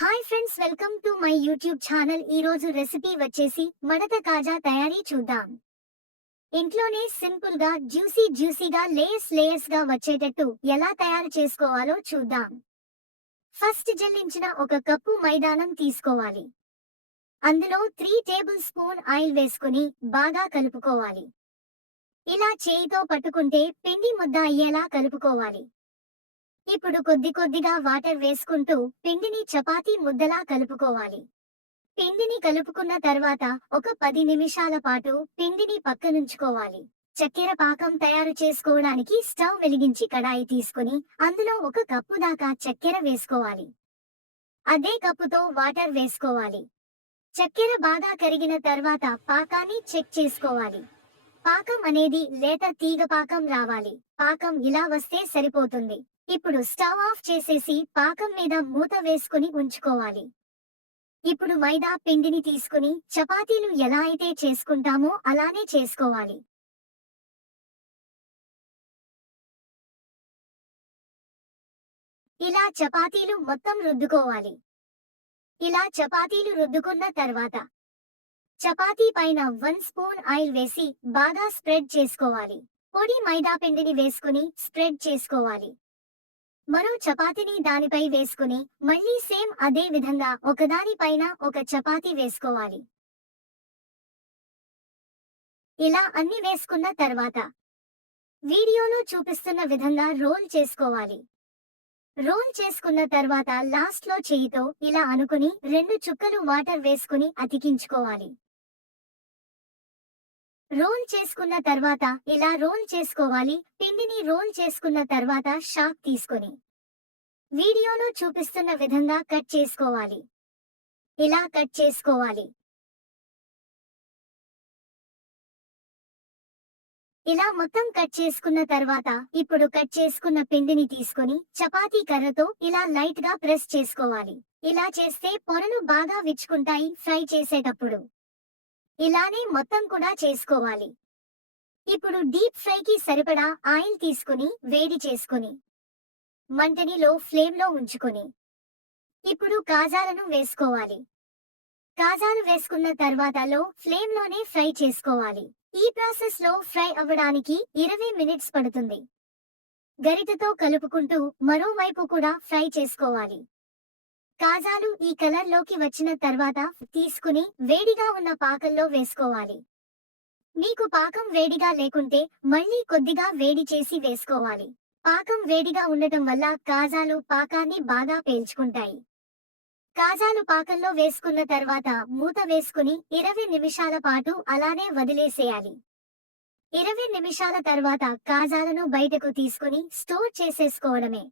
Hi friends, welcome to my YouTube channel. ఈ రోజు recipe వచ్చేసి మడత కాజా తయారీ చూద్దాం. ఇంట్లోనే సింపుల్ గా జ్యూసీగా లేయర్స్ గా వచ్చేటట్టు ఎలా తయారు చేసుకోవాలో చూద్దాం. ఫస్ట్ జల్లించిన ఒక కప్పు మైదానం తీసుకోవాలి. అందులో 3 టేబుల్ స్పూన్ ఆయిల్ వేసుకుని బాగా కలుపుకోవాలి. ఇలా చేయితో పట్టుకుంటే పిండి ముద్ద అయ్యేలా కలుపుకోవాలి. ఇప్పుడు కొద్దిగా వాటర్ వేసుకుంటూ పిండిని చపాతీ ముద్దలా కలుపుకోవాలి. పిండిని కలుపుకున్న తర్వాత ఒక 10 నిమిషాల పాటు పిండిని పక్కనుంచుకోవాలి. చక్కెర పాకం తయారు చేసుకోవడానికి స్టవ్ వెలిగించి కడాయి తీసుకుని అందులో ఒక కప్పు దాకా చక్కెర వేసుకోవాలి. అదే కప్పుతో వాటర్ వేసుకోవాలి. చక్కెర బాగా కరిగిన తర్వాత పాకాన్ని చెక్ చేసుకోవాలి. పాకం అనేది లేత తీగ పాకం రావాలి. పాకం ఇలా వస్తే సరిపోతుంది. ఇప్పుడు స్టవ్ ఆఫ్ చేసేసి పాకం మీద మూత వేసుకుని ఉంచుకోవాలి. ఇప్పుడు మైదా పిండిని తీసుకుని చపాతీలు ఎలా అయితే చేసుకుంటామో అలానే చేసుకోవాలి. ఇలా చపాతీలు మొత్తం రుద్దుకోవాలి. ఇలా చపాతీలు రుద్దుకున్న తర్వాత చపాతీ పైన 1 స్పూన్ ఆయిల్ వేసి బాగా స్ప్రెడ్ చేసుకోవాలి. పొడి మైదా పిండిని వేసుకుని స్ప్రెడ్ చేసుకోవాలి. మరో చపాతీని దానిపై వేసుకుని మళ్ళీ సేమ్ అదే విధంగా ఒకదాని పైన ఒక చపాతీ వేసుకోవాలి. ఇలా అన్ని వేసుకున్న తర్వాత వీడియోలో చూపిస్తున్న విధంగా రోల్ చేసుకోవాలి. రోల్ చేసుకున్న తర్వాత లాస్ట్ లో చేయితో ఇలా అనుకుని 2 చుక్కలు వాటర్ వేసుకుని అతికించుకోవాలి. రోల్ చేసుకున్న తర్వాత ఇలా రోల్ చేసుకోవాలి. పిండిని రోల్ చేసుకున్న తర్వాత షాక్ తీసుకొని వీడియోలో చూపిస్తున్న విధంగా కట్ చేసుకోవాలి. ఇలా కట్ చేసుకోవాలి. ఇలా మొత్తం కట్ చేసుకున్న తర్వాత ఇప్పుడు కట్ చేసుకున్న పిండిని తీసుకొని చపాతీ కర్రతో ఇలా లైట్ గా ప్రెస్ చేసుకోవాలి. ఇలా చేస్తే పొరలు బాగా విచ్చుకుంటాయి ఫ్రై చేసేటప్పుడు. ఇలానే మొత్తం కూడా చేసుకోవాలి. ఇప్పుడు డీప్ ఫ్రైకి సరిపడా ఆయిల్ తీసుకుని వేడి చేసుకుని మంటని లో ఫ్లేమ్ లో ఉంచుకొని ఇప్పుడు కాజాలను వేసుకోవాలి. కాజాలు వేసుకున్న తర్వాత లో ఫ్లేమ్ లోనే ఫ్రై చేసుకోవాలి. ఈ ప్రాసెస్ లో ఫ్రై అవ్వడానికి 20 మినిట్స్ పడుతుంది. గరిటెతో కలుపుకుంటూ మరోవైపు కూడా ఫ్రై చేసుకోవాలి. కాజాలు ఈ కలర్ లోకి వచ్చిన తర్వాత తీసుకుని వేడిగా ఉన్న పాకంలో వేసుకోవాలి. మీకు పాకం వేడిగా లేకుంటే మళ్ళీ కొద్దిగా వేడి చేసి వేసుకోవాలి. పాకం వేడిగా ఉండటం వల్ల కాజాలు పాకాన్ని బాగా పేల్చుకుంటాయి. కాజాలు పాకంలో వేసుకున్న తర్వాత మూత వేసుకుని 20 నిమిషాల పాటు అలానే వదిలేసేయాలి. 20 నిమిషాల తర్వాత కాజాలను బయటకు తీసుకుని స్టోర్ చేసేసుకోవడమే.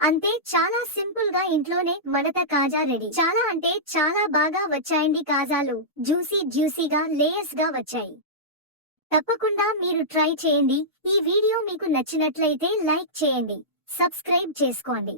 అంతే, చాలా సింపుల్ గా ఇంట్లోనే మడత కాజా రెడీ. చాలా అంటే చాలా బాగా వచ్చాయండి కాజాలు. జ్యూసీగా లేయర్స్ గా వచ్చాయి. తప్పకుండా మీరు ట్రై చేయండి. ఈ వీడియో మీకు నచ్చినట్లయితే లైక్ చేయండి, సబ్స్క్రైబ్ చేసుకోండి.